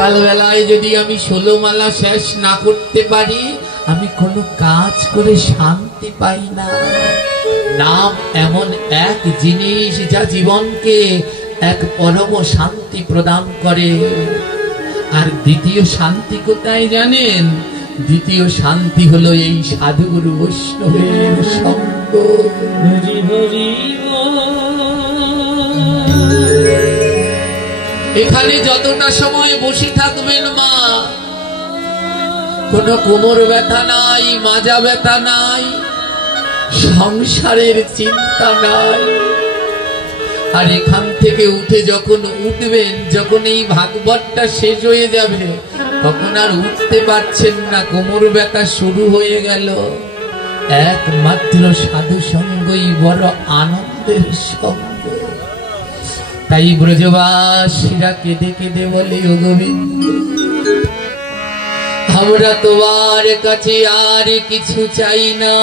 সকাল বেলায় যদি আমি 16 মালা শেষ না করতে পারি আমি কোনো কাজ করে শান্তি পাই না। নাম এমন এক জিনিস যা জীবনকে এক পরম শান্তি প্রদান করে। আর দ্বিতীয় শান্তি কোথায় জানেন? দ্বিতীয় শান্তি হলো এই সাধুগুরু বৈষ্ণবের সঙ্গ। এখানে যতটা সময় বসে থাকবেন মা, কোনো কোমর ব্যথা নাই, মাজা ব্যথা নাই, সংসারের চিন্তা নাই। আর এখান থেকে উঠে যখন উঠবেন, যখন এই ভাগবতটা শেষ হয়ে যাবে তখন আর উঠতে পারছেন না, কোমর ব্যথা শুরু হয়ে গেল। একমাত্র সাধু সঙ্গই বড় আনন্দের সঙ্গ। তাই ব্রজবাসীরা কেঁদে কেঁদে বলে, ও গোবিন্দ, আমরা তোমার কাছে আর কিছু চাই না,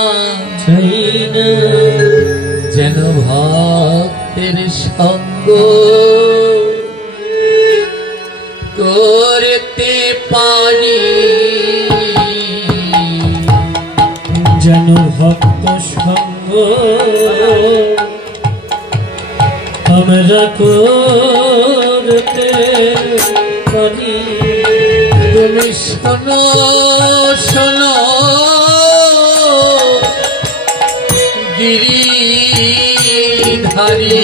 যেন ভক্তের সঙ্গ করতে পারি, যেন ভক্ত সঙ্গ আমরা করতে পারি। তুমি শোনো শোনো গিরিধারী,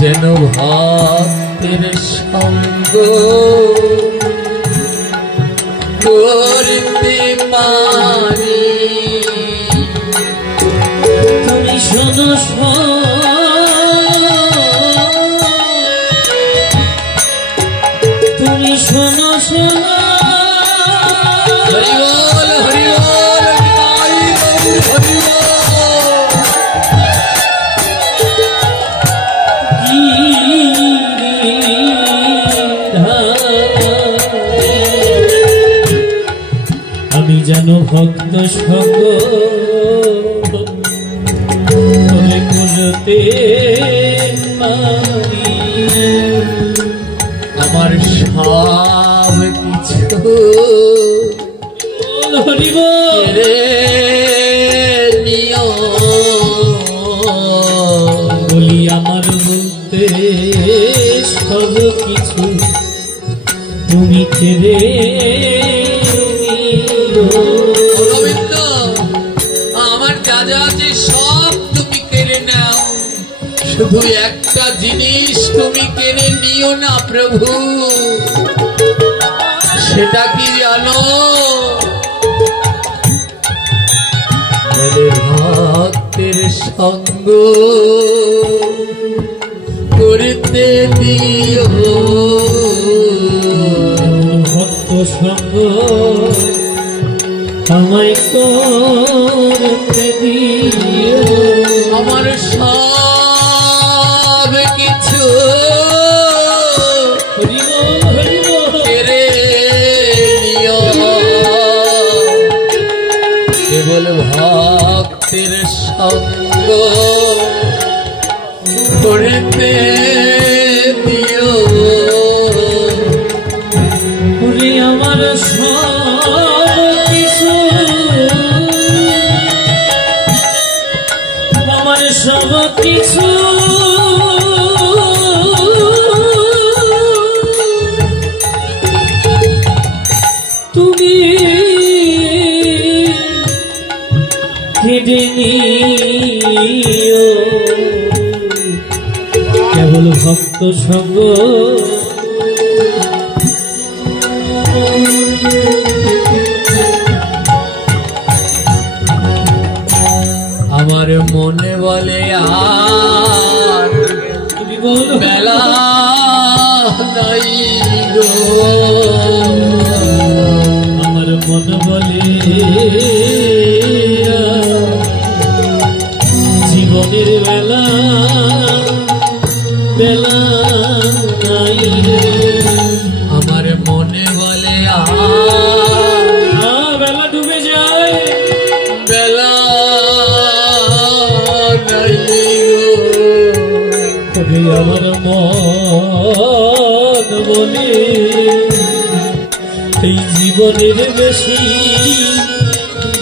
যেন ভক্তের সঙ্গ করতে পারি। তুমি শোনো তুমি শোনো শোনো, হরি বল হরি বল হরি বল। আমি যেন ভক্ত সঙ্গ করতে পারি। আমার সব কিছু হরিবলে নিও, বলি আমার বলতে সব কিছু তুমি কেড়ে গোবিন্দ, আমার যা যা আছে সব তুমি কেড়ে নাও, শুধু একটা জিনিস তুমি কেড়ে নিও না প্রভু। সেটা কি জানো? ভক্তের সঙ্গ করতে দিও, ভক্ত সঙ্গ আমায় করতে দিও। আমার সব কিছু কেড়ে নিও, কেবল ভক্তের সঙ্গ করতে দিও। আমার সব কিছু, আমার সব কিছু তুমি কেড়ে নিও, কেবল ভক্ত সঙ্গ আমার মনে বলে আর বেলা নাই গো, আমার মন বলে জীবনের বেলা বেলা নাই। আমার মনে বলে বেলা ডুবে যায়, বেলা নাই গো, আমার মন বলে এই জীবনের বেশি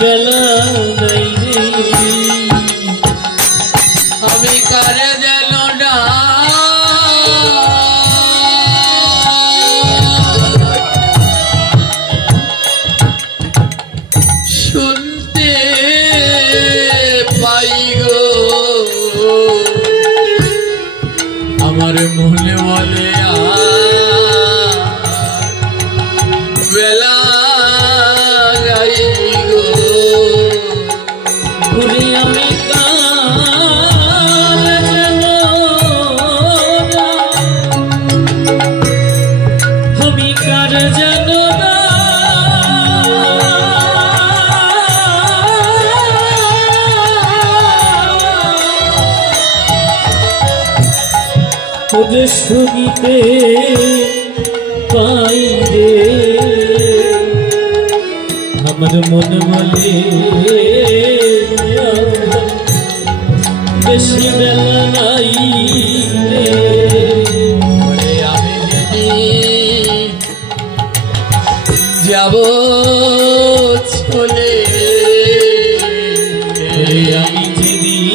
বেলা নাই রে। আমি কারে যেন শুনতে পাই গো, আমার মনে বলে বেলা গাই গো। ঘুরে আমি কার যেন ওদের সঙ্গীতে পাই রে। আমার মন বলে বেশি বেলা নাই রে। আমি যেদিন যাব চলে, আমি যেদিন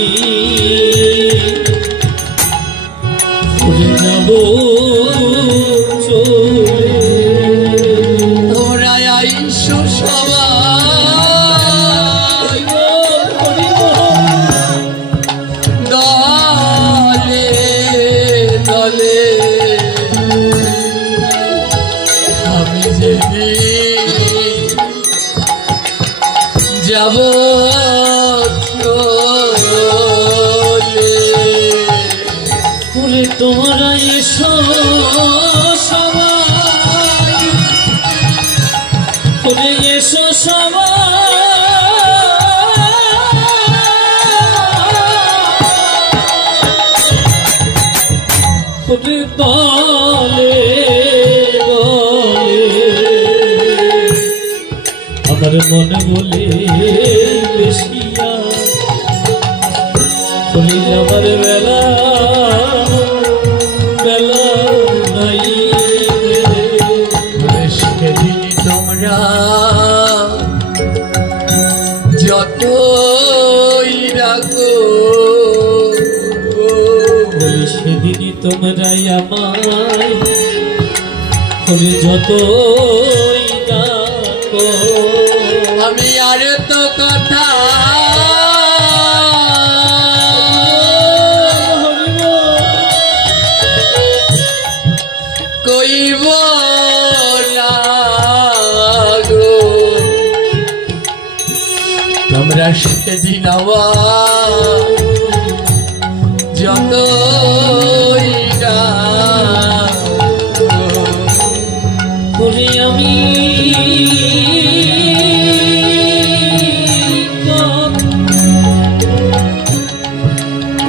চলে যাব চলে, তোমরা আইসো সবাই দলে দলে। আমি যেদিন যাব চলে, তোমরা এসো সবাই, করে এসো সবাই, করে বলে আমার মনে বলে বেশিয়া বলি আমার বেলা বেলা নাই। সেদিন তোমরা যতই ডাকো, বলি সেদিনই তোমরাই আমায় করে যতই ডাকো। আমি আর তো কথা কইব না গো, তোমরা সেদিন আমার যতই ডাকো। বলি আমি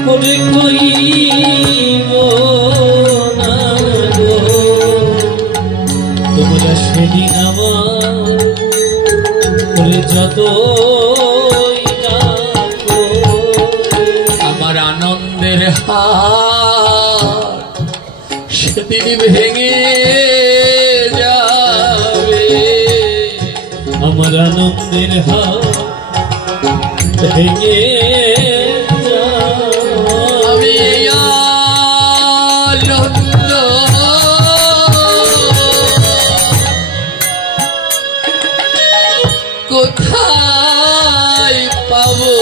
করে কইব না গো, তোমরা সেদিন আমার করে যতই ডাকো। আমার আনন্দের হাট সেদিন ভেঙে যাবে, আমার আনন্দের হাত ভেঙে আমি আনন্দ কোথায় পাবো,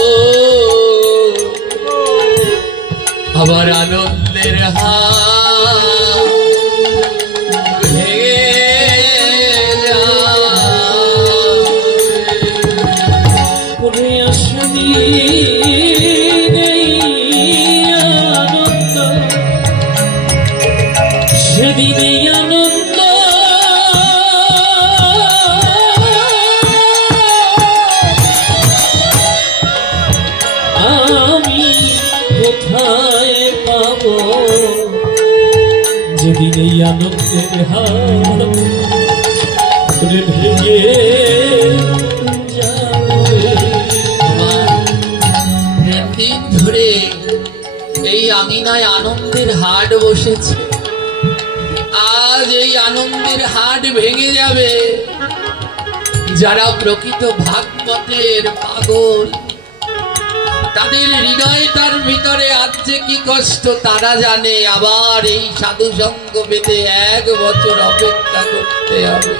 আমার আনন্দের হাত ভেঙে পড়ে আসনি আনন্দ, সেদিনই আনন্দ আমি কোথায় পাবো, যেদিন এই আনন্দের হাত ভেঙে দিন ধরে এই আঙিনায় আনন্দের হাট বসেছে, আর আজ এই আনন্দের হাট ভেঙে যাবে। যারা প্রকৃত ভাগবতের পাগল, তাদের হৃদয়টার ভিতরে আজ যে কি কষ্ট তারা জানে। আবার এই সাধু সঙ্গ পেতে 1 বছর অপেক্ষা করতে হবে।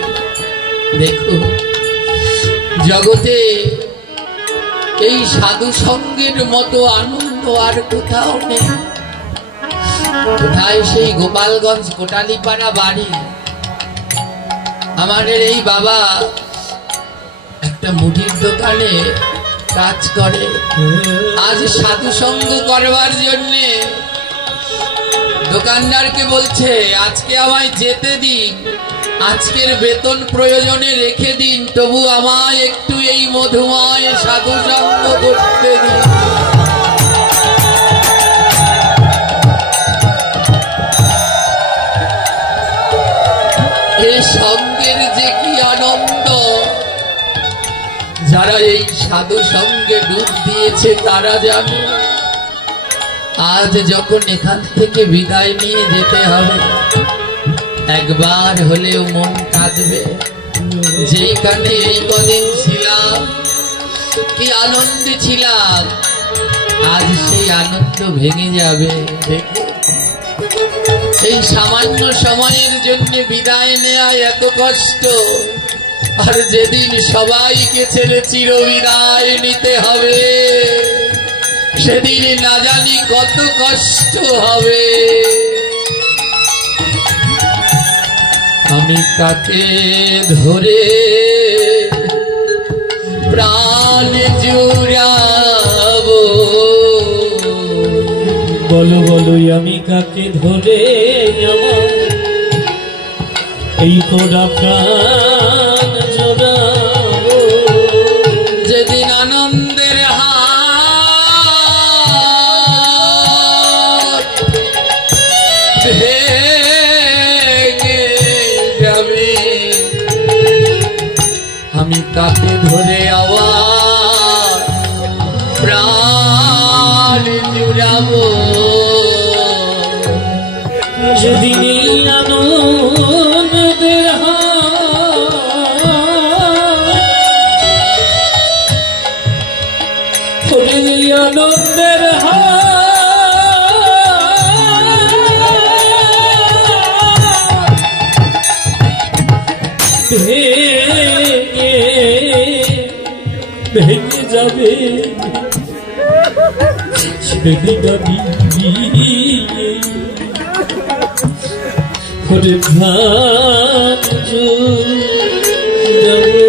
দেখো, জগতে এই সাধু সঙ্গের মতো আনন্দ আর কোথাও নেই। কোথায় সেই গোপালগঞ্জ কোটালীপাড়া বাড়ি, আমাদের এই বাবা একটা মুদির দোকানে কাজ করে। আজ সাধু সঙ্গ করবার জন্যে দোকানদারকে বলছে, আজকে আমায় যেতে দিন, আজকের বেতন প্রয়োজনে রেখে দিন, তবু আমায় একটু এই মধুময় সাধু সঙ্গ করতে দিন। এই সঙ্গের যে কি আনন্দ, যারা এই সাধু সঙ্গে ডুব দিয়েছে তারা জানে। আজ যখন এখান থেকে বিদায় নিয়ে যেতে হবে, একবার হলেও মন কাঁদবে, যেখানে এই কদিন ছিলাম, কি আনন্দে ছিলাম, আজ সেই আনন্দ ভেঙে যাবে। দেখো, এই সামান্য সময়ের জন্য বিদায় নেওয়া এত কষ্ট, আর যেদিন সবাইকে ছেড়ে চিরবিদায় নিতে হবে, সেদিন না জানি কত কষ্ট হবে। আমি কাকে ধরে প্রাণ জুড়াবো, বলো বলো আমি কাকে ধরে আমার এই পোড়া প্রাণ জোড়াবো। যেদিন আনন্দের হাত ভেঙে যাবে, আমি কাকে ধরে আবার প্রাণ জুড়াবো। যেদিন আনন্দের হাত আনন্দের হাত ভেঙে যাবে, সেদিন আমি করে প্রাণ জুড়াবো।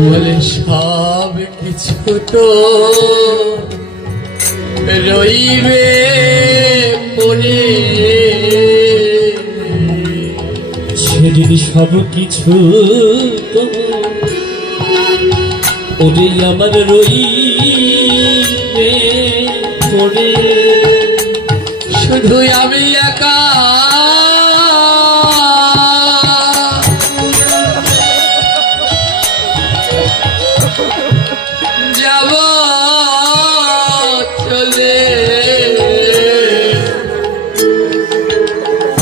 বলে সব কিছু তো রইবে পড়ে, সেদিন সব কিছু তো ওরে আমার রইবে পড়ে, শুধু আমি একা যাব চলে।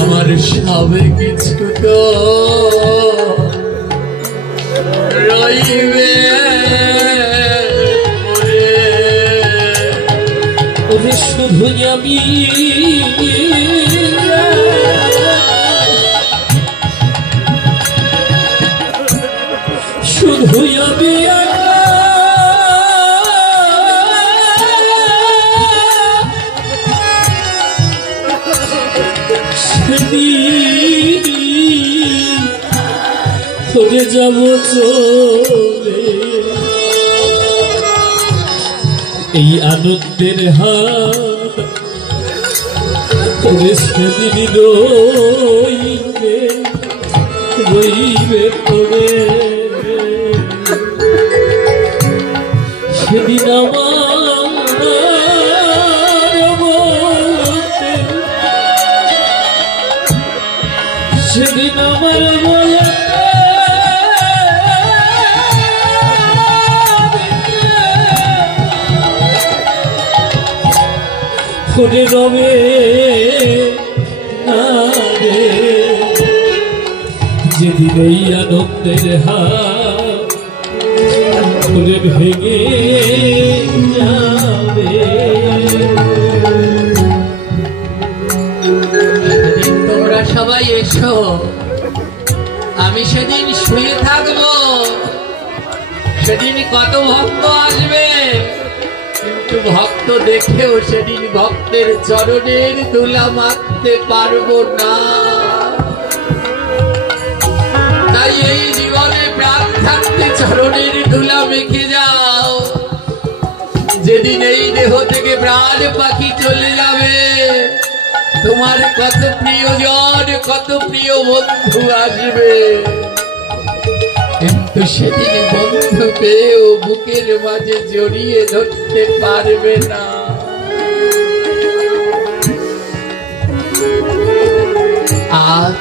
আমার সব কিছু তো রইবে ওরে শুধু আমি শুধু আমি করে যাব চলে, এই আনন্দের হাত করে সেদিন রইবে রইবে পড়ে। সেদিন আমার বলতে, সেদিন আমার বলে করে রবে সেদিন এই আনন্দের হাত ভেঙে যাবে। তোমরা সবাই এসো, আমি সেদিন শুয়ে থাকবো। সেদিন কত ভক্ত আসবে, কিন্তু ভক্ত দেখেও সেদিন ভক্তের চরণের ধুলা মাখতে পারবো না। তাই এই জীবনে প্রাণ থাকতে চরণের ধুলা মেখে যাও। যেদিন এই দেহ থেকে প্রাণ পাখি চলে যাবে, তোমার কত প্রিয়জন, কত প্রিয় বন্ধু আসবে, কিন্তু সেদিন বন্ধু পেয়েও বুকের মাঝে জড়িয়ে ধরতে পারবে না। আজ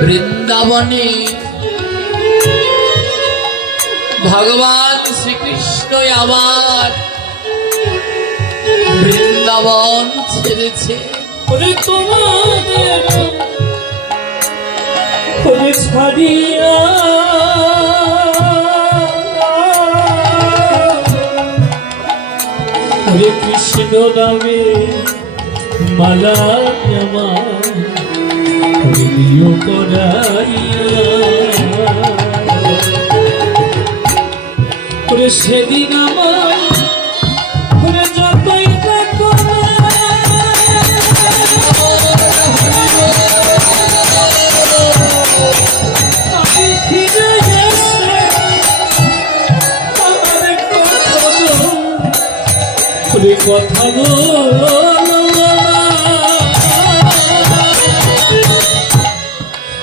বৃন্দাবনে ভগবান শ্রীকৃষ্ণ আবার বৃন্দাবন ছেড়েছে। তোমাদের ছাড়িয়া হরে কৃষ্ণ নামে মালা আমার হৃদয় করাইয়া। হরে সেদিন আমার হরে যতই কথা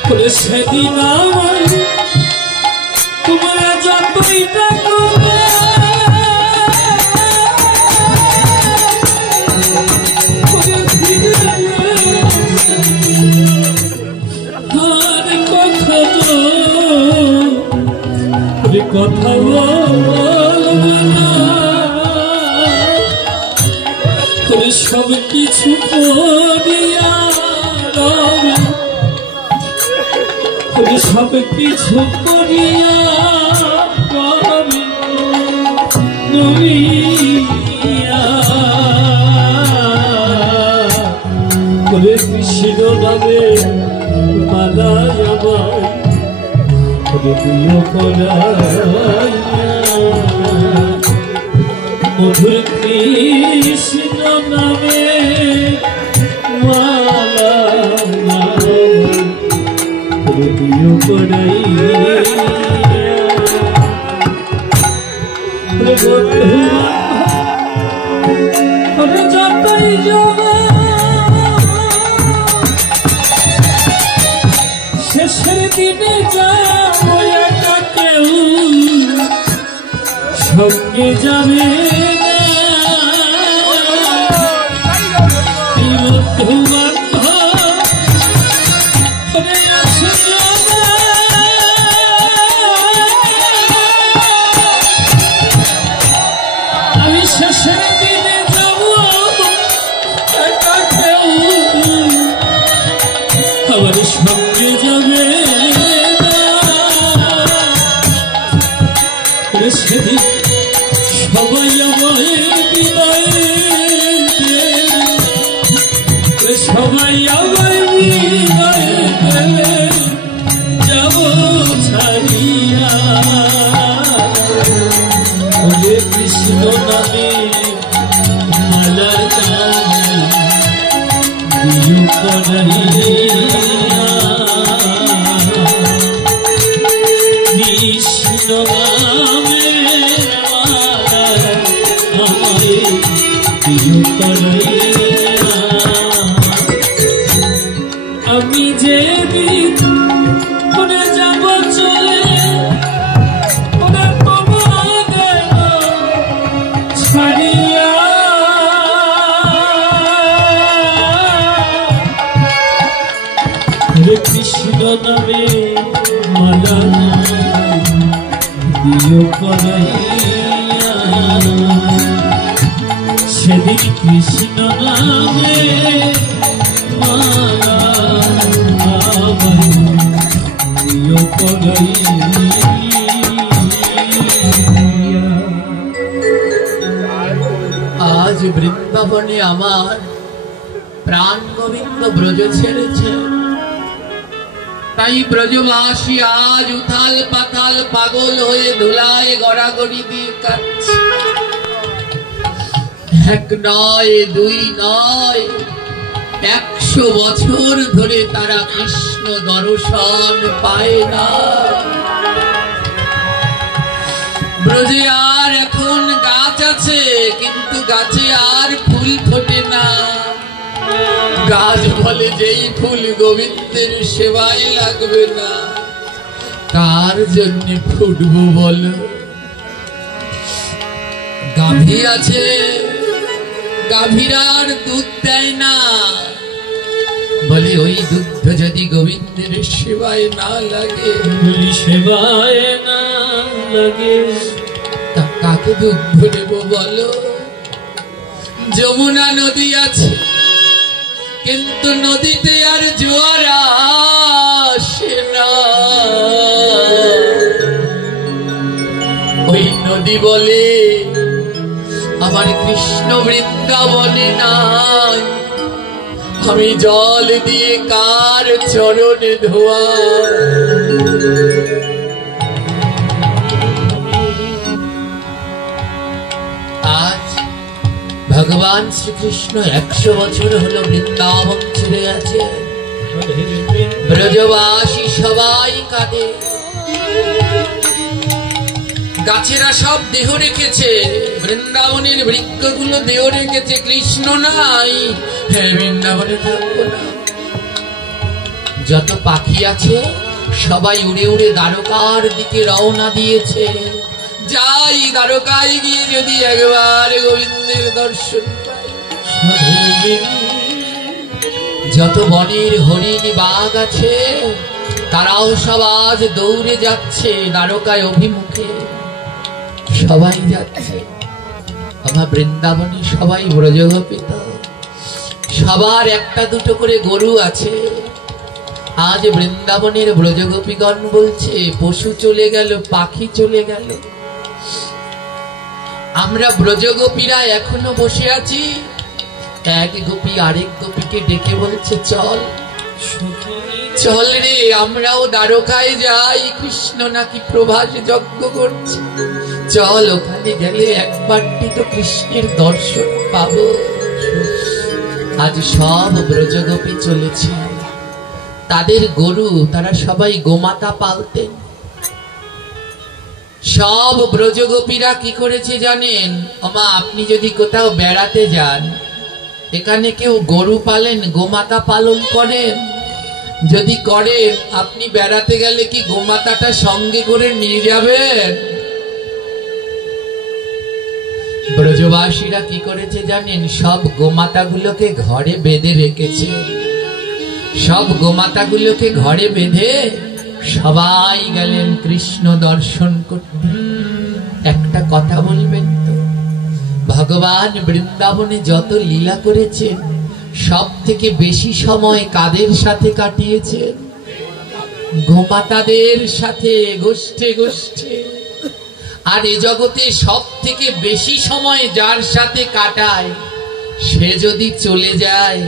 বলে সেদিন আমার তোমরা যতই ডাকো কথা বলে সব কিছু করিয়া সব কিছু করিয়া করে কৃষ্ণ নামে মালা আমার হৃদয় করাইয়া। মধুর কৃষ্ণ নামে মালা হৃদয় করাইয়া। যতই যাবে শেষের দিনে যাবো একা, কেউ সঙ্গে যাবে আমি শেষের দিনে যাবো একা, কেউ আমার সঙ্গে যাবে সেদিন সবাই আমায় বিদায় দেবে, সবাই আমায় বিদায় দেবে যাব ছাড়িয়া। হরে কৃষ্ণ নামে মালা দিও করাইয়া। কৃষ্ণ নামে আমায় দিও করাইয়া। আমি যেদিন করে যাব চলে ওরা তোমাদের ছাড়িয়া। হরে কৃষ্ণ নামে মালা দিও করাইয়া। সেদিন কৃষ্ণ নামে মালা আমার আমার প্রাণ গোবিন্দ ব্রজ ছেড়েছে। তাই ব্রজবাসী আজ উথাল পাতাল পাগল হয়ে ধুলায় গড়াগড়ি দিয়ে কাঁদছে। এক নয়, দুই নয়, 100 বছর ধরে তারা কৃষ্ণ দর্শন পায় না। ব্রজে আর এখন গাছ আছে, কিন্তু গাছে আর ফুল ফোটে না। গাছ বলে যেই ফুল গোবিন্দের সেবায় লাগবে না, কার জন্য ফুটবো বলো? গাভী আছে, গাভীরা আর দুধ দেয় না, বলে ওই দুধ যদি গোবিন্দের সেবায় না লাগে, সেবায় না লাগে, কাকে দুধ দেব বলো? যমুনা নদী আছে, কিন্তু নদীতে আর জোয়ার আসে না। ওই নদী বলে আমার কৃষ্ণ বৃন্দাবনে নাই, আমি জল দিয়ে কার চরণে ধোয়া। আজ ভগবান শ্রীকৃষ্ণ 100 বছর হলো বৃন্দাবন ছেড়ে গেছে। ব্রজবাসী সবাই কাঁদে। গাছেরা সব দেহ রেখেছে, বৃন্দাবনের বৃক্ষগুলো দেহ রেখেছে, কৃষ্ণ নাই, হ্যাঁ বৃন্দাবনে থাকবো না। যত পাখি আছে সবাই উড়ে উড়ে দ্বারকার দিকে রওনা দিয়েছে। যাই দ্বারকায় গিয়ে যদি একবার গোবিন্দের দর্শন পাই। যত বনের হরিণ বাঘ আছে তারাও সব আজ দৌড়ে যাচ্ছে দ্বারকায় অভিমুখে। সবাই যাচ্ছে। আমার বৃন্দাবনে সবাই ব্রজগোপিত, সবার একটা দুটো করে গরু আছে। আজ বৃন্দাবনের ব্রজগোপীগণ বলছে পশু চলে গেল, পাখি চলে গেল, আমরা ব্রজগোপীরা এখনো বসে আছি। এক গোপী আরেক গোপীকে ডেকে বলছে চল চল রে, আমরাও দ্বারকায় যাই, কৃষ্ণ নাকি প্রভাস যজ্ঞ করছে, চল ওখানে গেলে একবারটি তো কৃষ্ণের দর্শন পাবো। আজ সব ব্রজগোপী চলেছে। তাদের গরু, তারা সবাই গোমাতা পালতেন। সব ব্রজগোপীরা কি করেছে জানেন? ওমা আপনি যদি কোথাও বেড়াতে যান, এখানে কেউ গরু পালেন, গোমাতা পালন করেন? যদি করেন, আপনি বেড়াতে গেলে কি গোমাতাটা সঙ্গে করে নিয়ে যাবেন? ব্রজবাসীরা কি করেছে জানেন? সব গোমাতাগুলোকে ঘরে বেঁধে রেখেছে। সব গোমাতাগুলোকে ঘরে বেঁধে সবাই গেলেন কৃষ্ণ দর্শন করতে। একটা কথা বলবেন তো, ভগবান বৃন্দাবনে যত লীলা করেছেন সব থেকে বেশি সময় কাদের সাথে কাটিয়েছেন? গোমাতাদের সাথে, গোষ্ঠে গোষ্ঠে। আর এ জগতে সব থেকে বেশি সময় যার সাথে কাটায়, সে যদি চলে যায়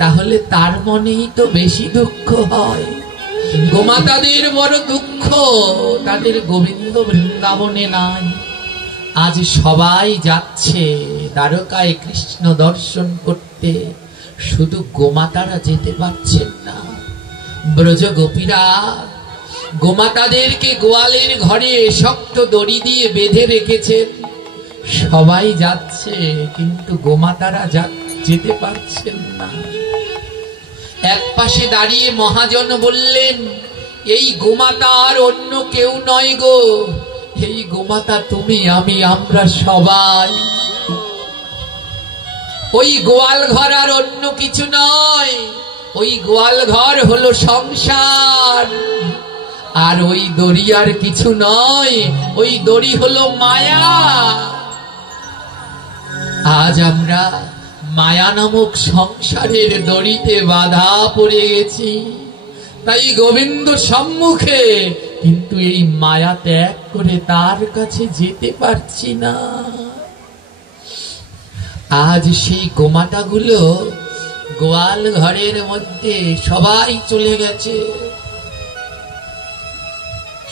তাহলে তার মনেই তো বেশি দুঃখ হয়। গোমাতাদের বড় দুঃখ, তাদের গোবিন্দ বৃন্দাবনে নাই। আজ সবাই যাচ্ছে দ্বারকায় কৃষ্ণ দর্শন করতে, শুধু গোমাতারা যেতে পারছেন না। ব্রজ গোপীরা গোমাতাদেরকে গোয়ালের ঘরে শক্ত দড়ি দিয়ে বেঁধে রেখেছেন। সবাই যাচ্ছে, কিন্তু গোমাতারা যেতে পারছেন না। এক পাশে দাঁড়িয়ে মহাজন বললেন, এই গোমাতা আর অন্য কেউ নয় গো, এই গোমাতা তুমি, আমি, আমরা সবাই। ওই গোয়াল ঘর আর অন্য কিছু নয়, ওই গোয়াল ঘর হলো সংসার। আর ওই দড়ি আর কিছু নয়, ওই দড়ি হলো মায়া। আজ আমরা মায়া নামক সংসারের দড়িতে বাধা পড়ে গেছি। তাই গোবিন্দ সম্মুখে, কিন্তু এই মায়া ত্যাগ করে তার কাছে যেতে পারছি না। আজ সেই গোমাতাগুলো গোয়াল ঘরের মধ্যে সবাই চলে গেছে।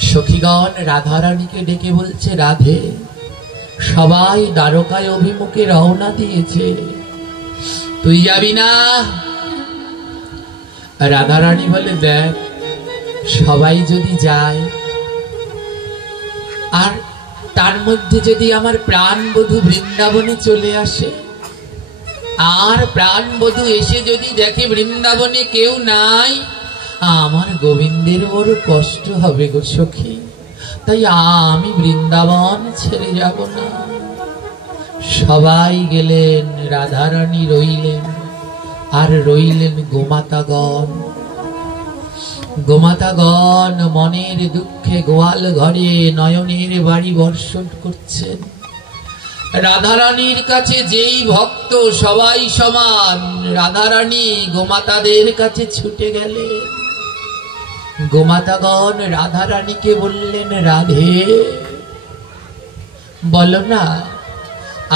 সখীগণ রাধারানীকে ডেকে বলছে, রাধে, সবাই দ্বারকায় অভিমুখে রওনা দিয়েছে, তুই যাবি না? রাধারানী বলে, দেখ, সবাই যদি যায় আর তার মধ্যে যদি আমার প্রাণবধূ বৃন্দাবনে চলে আসে, আর প্রাণবধূ এসে যদি দেখে বৃন্দাবনে কেউ নাই, আমার গোবিন্দের বড় কষ্ট হবে গো সখী, তাই আমি বৃন্দাবন ছেড়ে যাব না। সবাই গেলেন, রাধারানী রইলেন, আর রইলেন গোমাতাগণ। গোমাতাগণ মনের দুঃখে গোয়াল ঘরে নয়নের বাড়ি বর্ষণ করছেন। রাধারানীর কাছে যেই ভক্ত সবাই সমান, রাধারানী গোমাতাদের কাছে ছুটে গেলেন। গোমাতাগণ রাধারানীকে বললেন, রাধে, বলো না,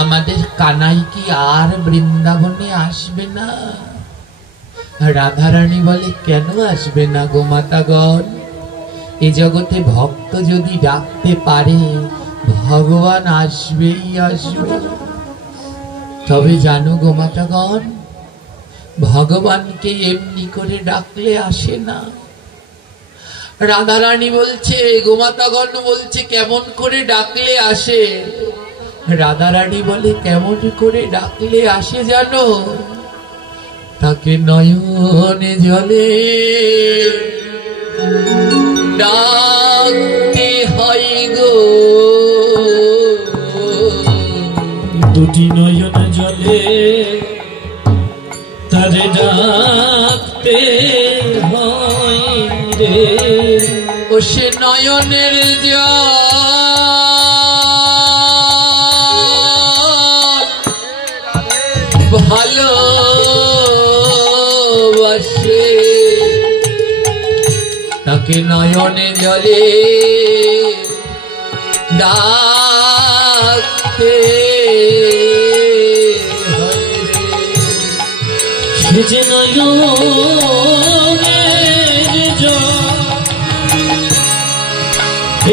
আমাদের কানাই কি আর বৃন্দাবনে আসবে না? রাধারানী বলে, কেন আসবে না গোমাতাগণ? এ জগতে ভক্ত যদি ডাকতে পারে, ভগবান আসবেই আসবে। তবে জানো গোমাতাগণ, ভগবানকে এমনি করে ডাকলে আসে না। রাধারানী বলছে, গোমাতাগণ বলছে, কেমন করে ডাকলে আসে? রাধারানী বলে, কেমন করে ডাকলে আসে জানো? তাকে নয়নে জলে ডাকতে হয় গো, দুটি নয়ন জলে তারে ডাকতে হয় রে। ও সে নয়নের জল ভালোবাসে, তাকে নয়নে জলে ডাকতে হয় রে। সে যে নয়নের জল,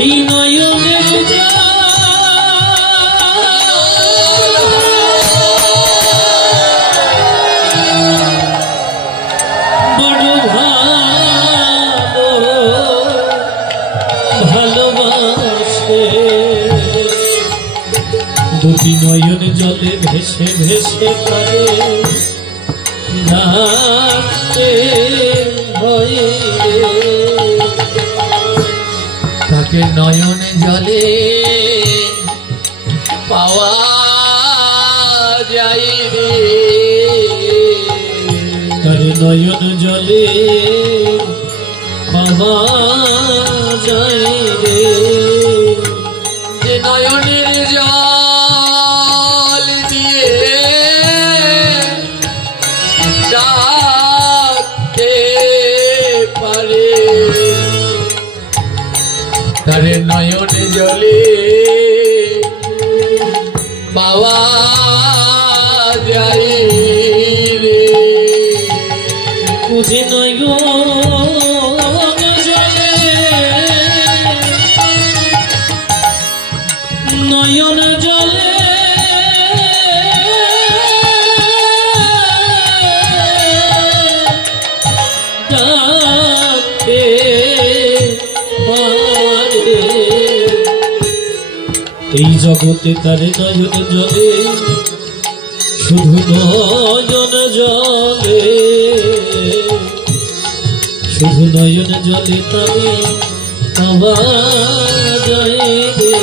এই নয়নের জল বড় ভালোবাসে। দুটি নয়ন জলে ভেসে ভেসে পারে ডাকতে হয় রে। তাকে নয়নে জলে পাওয়া যায় রে। তারে নয়ন জলে পাওয়া যায় রে। যে নয়নের জল দিয়ে ডাকতে পারে, তারে নয়নে জলে পাওয়া যায় রে। বুঝি নয়ন জলে, নয়ন জলে ডাকতে পারে। এই জগতে তারে নয়ন জলে, শুধু নয়ন জলে, শুধু নয়ন জলে তারে পাওয়া যায় রে।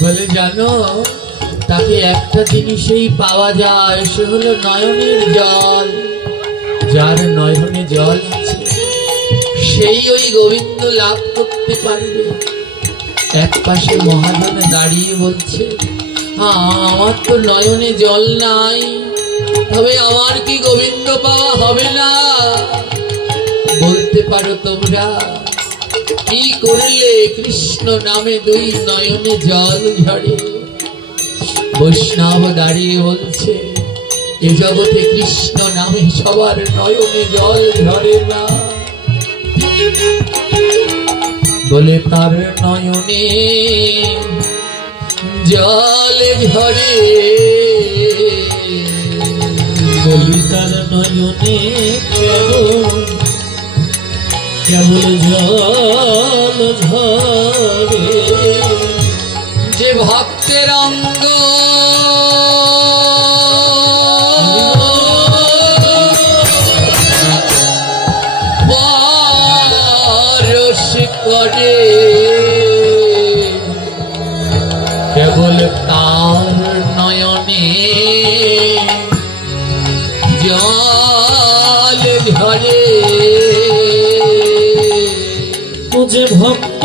বলে, জানো, তাকে একটা জিনিসেই পাওয়া যায়, সে হলো নয়নের জল। যার নয়নে জল আছে সেই ওই গোবিন্দ লাভ করতে পারবে। এক পাশে মহাজন দাঁড়িয়ে বলছে, আমার তো নয়নে জল নাই, তবে আমার কি গোবিন্দ পাওয়া হবে না? বলতে পারো তোমরা, কি করলে কৃষ্ণ নামে দুই নয়নে জল ঝরে? বৈষ্ণব দাঁড়িয়ে বলছে, এ জগতে কৃষ্ণ নামে সবার নয়নে জল ঝরে না, বলে তার নয়নে জল ঝরে, বলি তার নয়নে কেবল জল ঝরে। যে ভক্তের অঙ্গ পরশ করে, কেবল তার নয়নে জল ঝরে। যে ভক্ত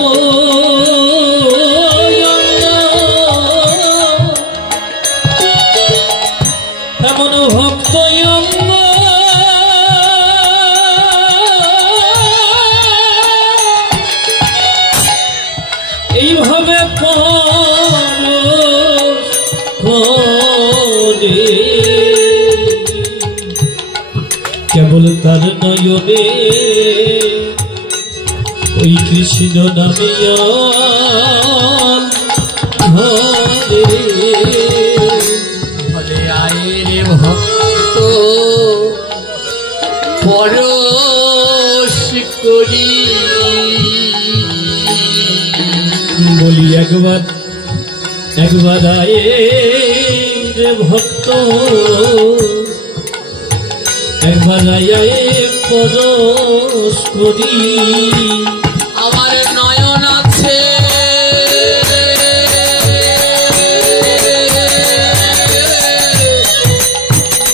এমন ভক্ত এইভাবে কেবল তার নয়নে ওই কৃষ্ণ নামিয়া বলে আয় রে ভক্ত পরশ করি, বলি একবার আয়ে রে ভক্ত, একবার আয়ে পরশ করি। আমার নয়ন আছে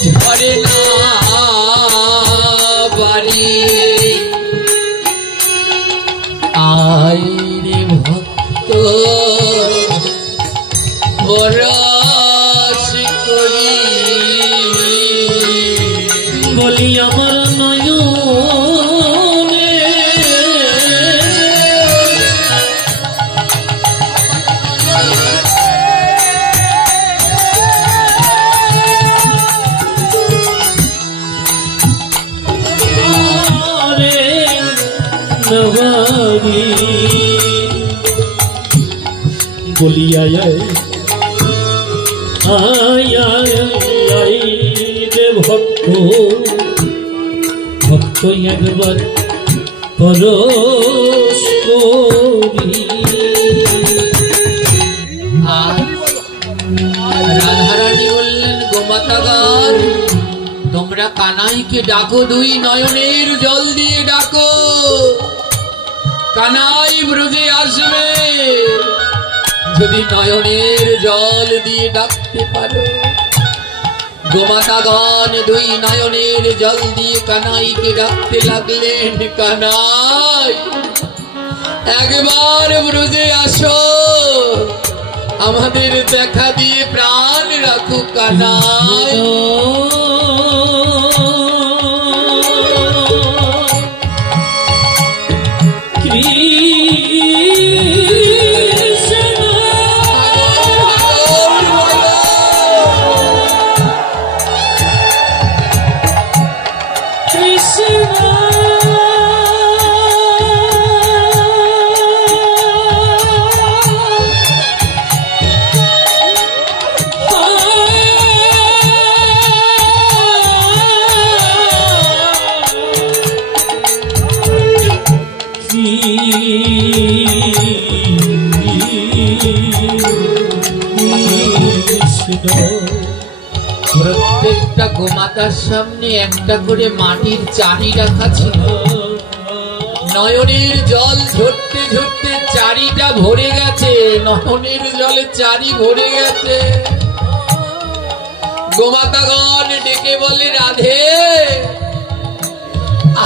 ঝরে না বাড়ি, আয় রে ভক্ত পরশ করি, বলি আমার নয়নে নবারি, বলি আয় রে ভক্ত, ভক্ত একবার পরশ করি। রাধারানী বললেন, গোমাতাগণ তোমরা কানাইকে ডাকো, দুই নয়নের জল দিয়ে ডাকো, কানাই ব্রজে আসবে। যদি নয়নের জল দিয়ে ডাকতে পারো। গোমাতাগণ দুই নয়নের জল দিয়ে কানাইকে ডাকতে লাগলেন, কানাই একবার ব্রজে আসো, আমাদের দেখা দিয়ে প্রাণ রাখো কানাই। প্রত্যেকটা গোমাতার সামনে একটা করে মাটির চারি রাখা ছিল। নয়নের জল ঝরতে ঝরতে চারিটা ভরে গেছে, নয়নের জলে চারি ভরে গেছে। গোমাতাগণ ডেকে বলে, রাধে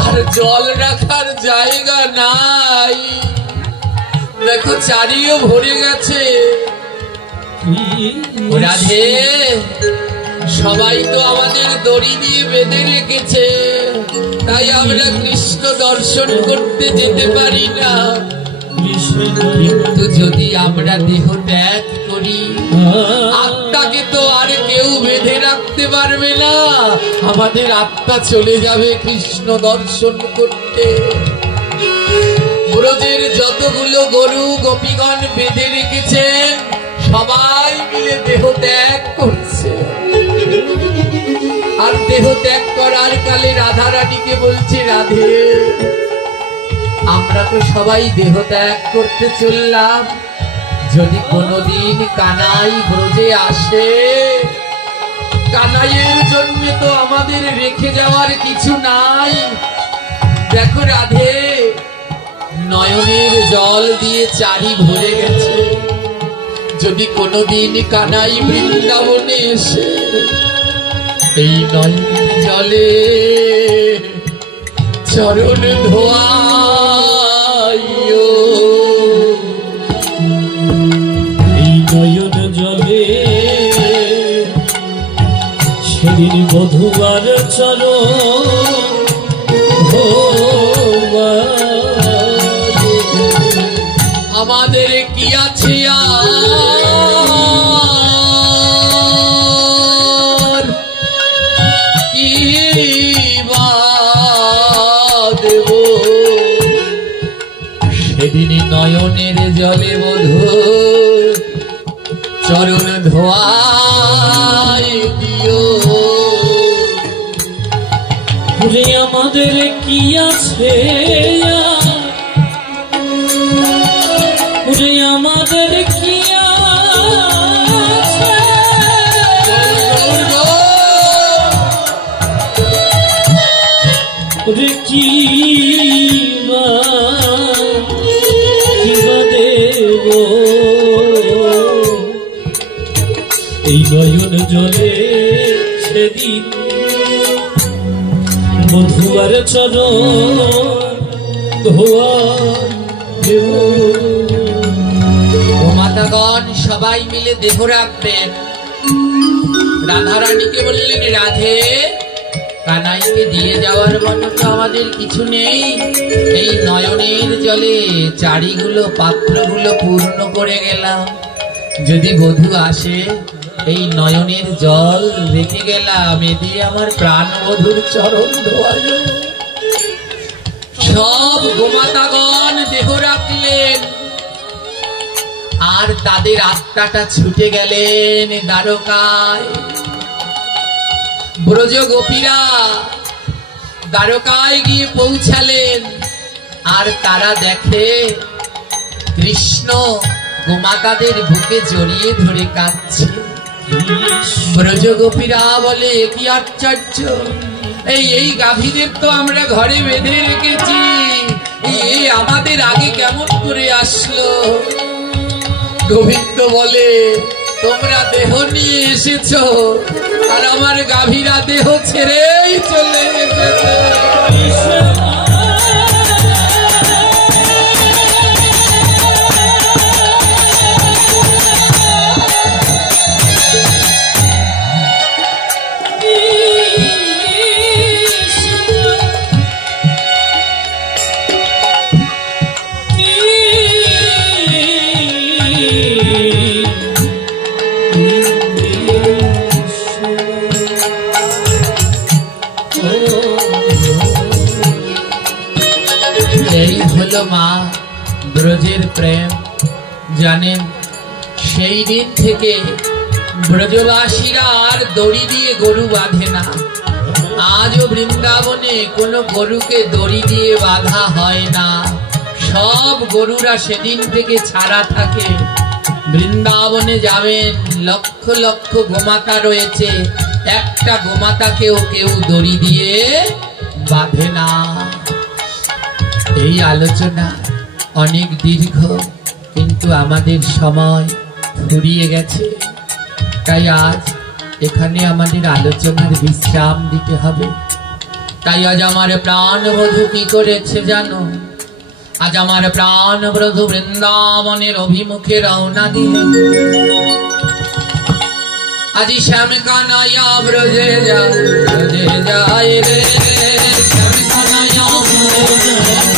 আর জল রাখার জায়গা নাই, দেখো চারিও ভরে গেছে। রাধে সবাই তো আমাদের দড়ি দিয়ে বেঁধে রেখেছে, তাই আমরা কৃষ্ণ দর্শন করতে যেতে পারি না। কিন্তু যদি আমরা দেহ ত্যাগ করি, আত্মাকে তো আর কেউ বেঁধে রাখতে পারবে না। আমাদের আত্মা চলে যাবে কৃষ্ণ দর্শন করতে। ব্রজের যতগুলো গরু গোপীগণ বেঁধে রেখেছেন, সবাই মিলে দেহ ত্যাগ করছে। আর দেহ ত্যাগ করার কালে রাধা রানীকে বলছে, রাধে আমরা তো সবাই দেহ ত্যাগ করতে চললাম, যদি কোনোদিন কানাই ব্রজে আসে, কানাইয়ের জন্য তো আমাদের রেখে যাওয়ার কিছু নাই। দেখো রাধে, নয়নের জল দিয়ে চারি ভরে গেছে, যদি কোনোদিন কানাই বৃন্দাবনে এসে এই নয়নের জলে চরণ ধোয়াইও, এই নয়ন জলে সেদিন বধূয়ার চরণ আমাদের কি আছে আর কি বা দেব, সেদিন নয়নের জলে বধূ চরণ ধোয়াই দিও। আমাদের কি আছে, আমাদের কি আছে, কি দেব এই নয়ন জলে সেদিন বধূয়ার চরণ ধোয়া দেব। মাতাগণ সবাই মিলে দেহ রাখবেন। রাধা রানীকে বললেন, রাধে কানাইকে দিয়ে যাওয়ার মতো তো আমাদের কিছু নেই, এই নয়নের জলে চারিগুলো পাত্রগুলো পূর্ণ করে গেলাম, যদি বধূ আসে এই নয়নের জল রেখে গেলাম, এ দিয়ে আমার প্রাণ বধূর চরণ ধোয়ালো। সব গোমাতাগণ দেহ রাখলেন, আর তাদের আত্মাটা ছুটে গেলেন দ্বারকায়। ব্রজ গোপীরা দ্বারকায় গিয়ে পৌঁছালেন, আর তারা দেখে কৃষ্ণ গোমাতাদের বুকে জড়িয়ে ধরে কাঁদছে। ব্রজ গোপীরা বলে, কি আশ্চর্য, এই গাভীদের তো আমরা ঘরে বেঁধে রেখেছি, এই আমাদের আগে কেমন করে আসলো? গোবিন্দ বলে, তোমরা দেহ নিয়ে এসেছো, আর আমার গাভীরা দেহ ছেড়েই চলে এসেছে। মা ব্রজের প্রেম জানেন, সেই দিন থেকে ব্রজবাসীরা আর দড়ি দিয়ে গরু বাঁধে না। আজও বৃন্দাবনে কোনো গরুকে দড়ি দিয়ে বাঁধা হয় না, সব গরুরা সেদিন থেকে ছাড়া থাকে। বৃন্দাবনে যাবেন, লক্ষ লক্ষ গোমাতা রয়েছে, একটা গোমাতাকেও কেউ দড়ি দিয়ে বাঁধে না। এই আলোচনা অনেক দীর্ঘ, কিন্তু আমাদের সময় ফুরিয়ে গেছে, তাই আজ এখানে আমাদের আলোচনার বিশ্রাম দিতে হবে। তাই আজ আমার প্রাণ বধূ কি করেছে জানো? আজ আমার প্রাণ বধূ বৃন্দাবনের অভিমুখে রওনা দিয়ে আজি শ্যাম কানাইয়া ব্রজে যায়, ব্রজে যায় রে শ্যাম কানাইয়া ব্রজে যায়।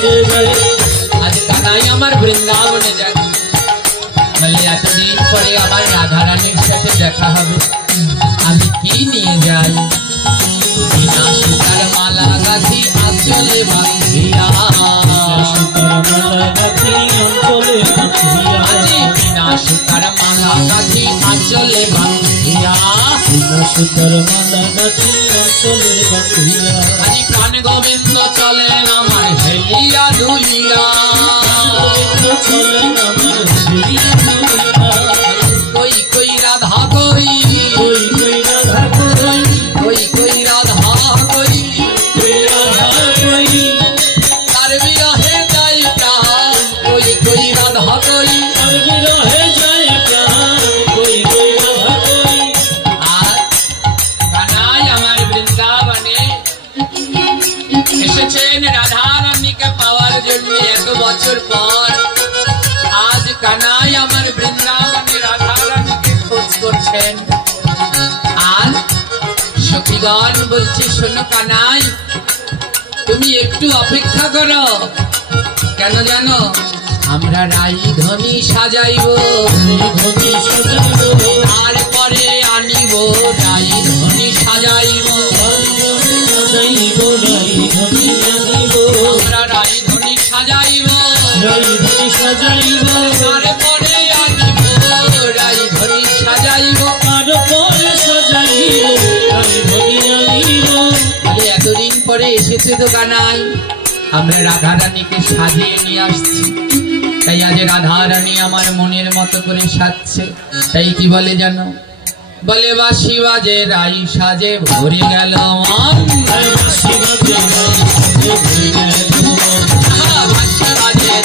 আজ কানাই আমার বৃন্দাবনে যাচ্ছে, বলে এতদিন পরে আমার রাধা রানীর সাথে দেখা হবে, আমি কি নিয়ে যাই? বিনা সুতার মালা গাঁথি আঁচলে বাঁধিয়া, আজি বিনা সুতার মালা গাঁথি আঁচলে বাঁধিয়া, আজি প্রাণ গোবিন্দ চলেন আমার হেলিয়া দুলিয়া, কই কই রাধা কই, কই কই রাধা কই, তার বিরহে যাই প্রাণ, কই কই রাধা কই। আর কানাই আমার বৃন্দাবনে এসেছেন রাধা রানীকে পাওয়ার জন্য এত বছর পর। আজ কানাই আমার বৃন্দাবনে রাধা রানীকে খোঁজ করছেন। আর সখীগণ বলছে, শোনো কানাই, তুমি একটু অপেক্ষা করো। কেন জানো? আমরা রাই ধনী সাজাইব, তারপরে আনিব রাই ধনী সাজাইব, আমরা রাই ধনী সাজাইব, তারপরে আনিব রাই ধনী সাজাইব। এতদিন পরে এসেছে তো কানাই, আমরা রাধা রানীকে সাজিয়ে নিয়ে আসছি। তাই আজ রাধা রানী আমার মনের মতো করে সাজছে। তাই কি বলে জানো? বলে বাঁশি বাজে রাই সাজে ভরে গেল মন, বাঁশি বাজে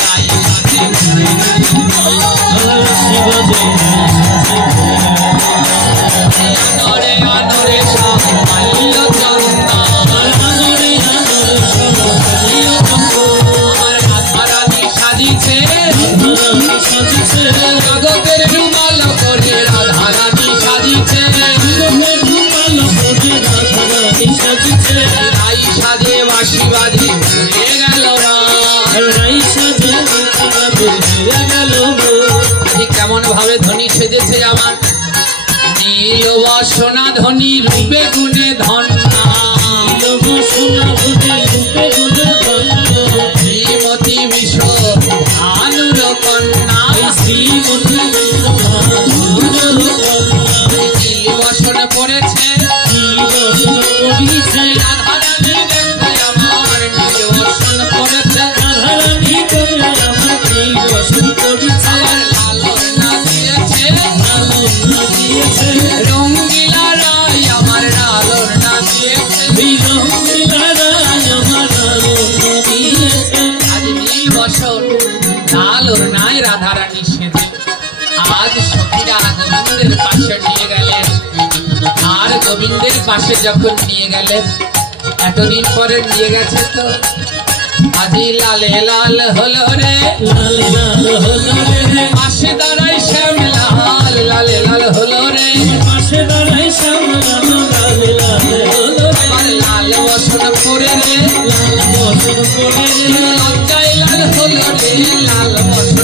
রাই সাজে আনরে আনরে সব মাল্য চন্দন, আমার রাধা রানী সাজিছে জগতের রুমাল করে, রাধা রানী সাজিছে রাই সাজে বাঁশি বাজে ভরে গেল আজ কেমন ভাবে ধনী সেজেছে আমার নীল বাসনা ধনী রূপে গুণে ধন্যা, শ্রীমতী বিশ্ব আনুর কন্যা, নীল বসন পড়েছে রাধা রানী দেখবে আমার, নীল বসন পড়েছে আমার লালন না দিয়েছে, রঙ্গিলা রায় আমার লালন না দিয়েছে। আজ নীল বসন লালন নাই রাধা রানী সেজে আজ সখীরা গোবিন্দের পাশে নিয়ে গেলেন। আর গোবিন্দের পাশে যখন নিয়ে গেলেন, এতদিন পরে নিয়ে গেছে তো আজি লালে লাল হলো রে, পাশে দাঁড়াই শ্যাম লাল, লালে লাল হলো রে, আমার লাল বসন পরে রে, লজ্জায় লাল হলো রে, লাল বসন